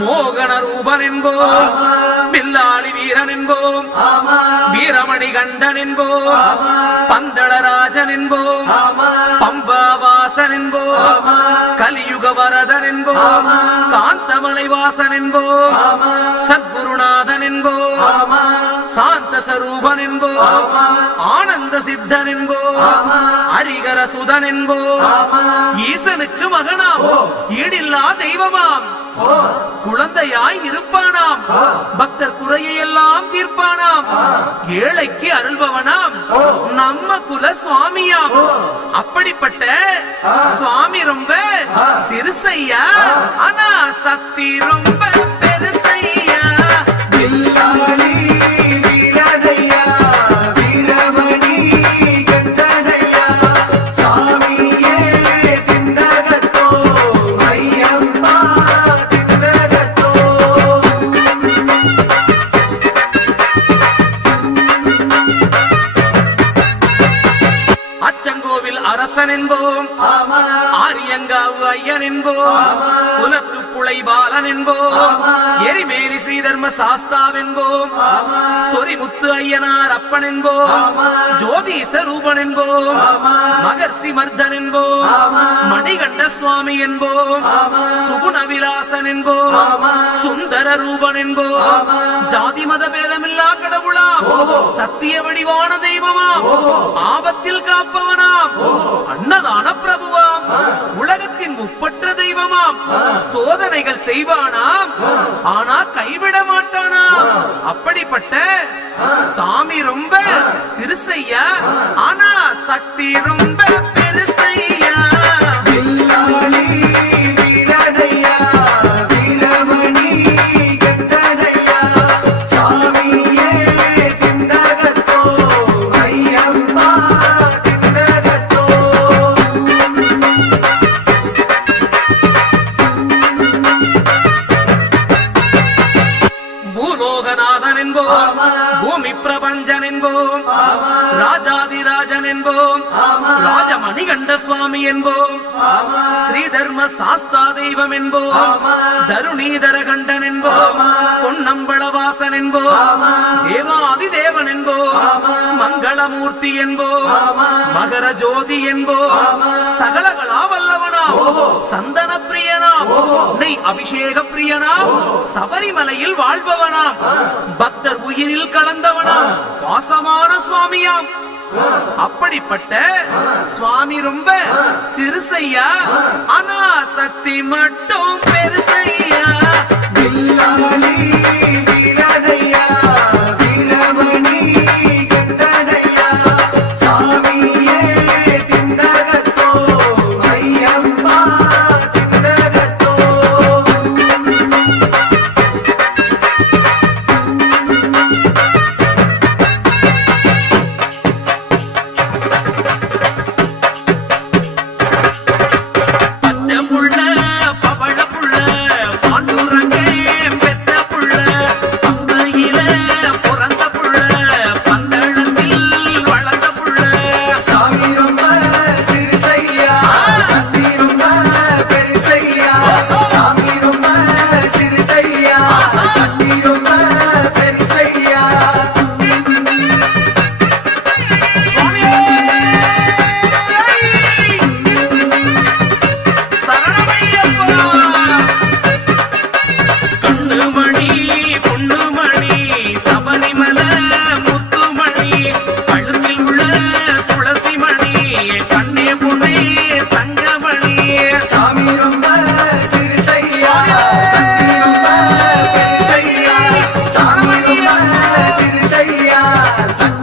மோகன ரூபன் என்போம், பில்லாளி வீரன் என்போம், வீரமணி கண்டன் என்போம், பந்தளராஜன் என்போம், பம்பாவாசன் என்போம், கலியுக வரதன் என்போம், காந்தமலை வாசன் என்போம், சத்குருநாதன் என்போம், சாந்த சரூபன் என்போம், ஆனந்த சித்தன் என்போம், ஹரிகர சுதன் என்போம், ஈசனுக்கு மகனாம், ஈடில்லா தெய்வமாம், குழந்தையாய் இருப்பானாம், பக்தர் குறையை எல்லாம் தீர்ப்பானாம், ஏழைக்கு அருள்பவனாம், நம்ம குல சுவாமியாம். அப்படிப்பட்ட சுவாமி ரொம்ப சிறுசையா, ஆனா சக்தி ரொம்ப பெருசையா. பில்லாளி வீரனையா, வீரமணி கண்டனையா, சாமியே சின்னகத்தோ, ஐயப்பா சின்னகத்தோ. அச்சங்கோவில் அரசன் என்போம், ஆரியங்காவு ஐயன் என்போம், குலத்து புலை பாலன் என்போம், எரிமேலி ஸ்ரீதர்ம சாஸ்தாவென்போம், சொரிமுத்து ஐயனார் அப்பன் என்போம், ஜோதிச ரூபன் என்போம், மகர்ஷி மர்தன் என்போம், மணிகண்ட சுவாமி என்போம், சுகுண விலாசன் என்போம், சுந்தர ரூபன் என்போம், ஜாதி மத பேதமில்லா கடவுளாம், சத்திய வடிவான தெய்வமாம், ஆபத்தில் காப்பவனாம், அன்னதான பிரபுவாம், உலகத்தின் முப்பற்ற தெய்வமாம், சோதனைகள் செய்வானாம், ஆனா கைவிட மாட்டானாம். அப்படிப்பட்ட சாமி ரொம்ப சிறுசையா, ஆனா சக்தி ரொம்ப பெருசையா. பில்லாளி வீரனையா, வீரமணி கண்டனையா, சாமியே சின்னகத்தோ, ஐயப்பா சின்னகத்தோ. பூலோகநாதன் என்போம், பூமி பிரபஞ்சன் என்போம், ராஜாதிராஜன் என்போம், ராஜமணிகண்ட சுவாமி என்போம், ஸ்ரீதர்ம சாஸ்தா தெய்வம் என்போம், தருணீதர கண்டன் என்போம், பொன்னம்பளவாசன் என்போம், தேவாதி தேவன் என்போம், மங்களமூர்த்தி என்போம், மகர ஜோதி என்போம், சகலகலா வல்லவனாம், சந்தன பிரியனாம், நெய் அபிஷேக பிரியனாம், சபரிமலையில் வாழ்பவனாம், பக்தர் உயிரில் கலந்தவனாம், பாசமான சுவாமியாம். அப்படிப்பட்ட சுவாமி ரொம்ப சிறுசையா, ஆனா சக்தி மட்டும் பெருசையா. பில்லாளி வீரனையா, வீரமணி கண்டனையா, சாமியே சின்னகத்தோ, ஐயப்பா சின்னகத்தோ. பச்சை புள்ள பவள புள்ள பாண்டுரங்கே பெத்த சக்தி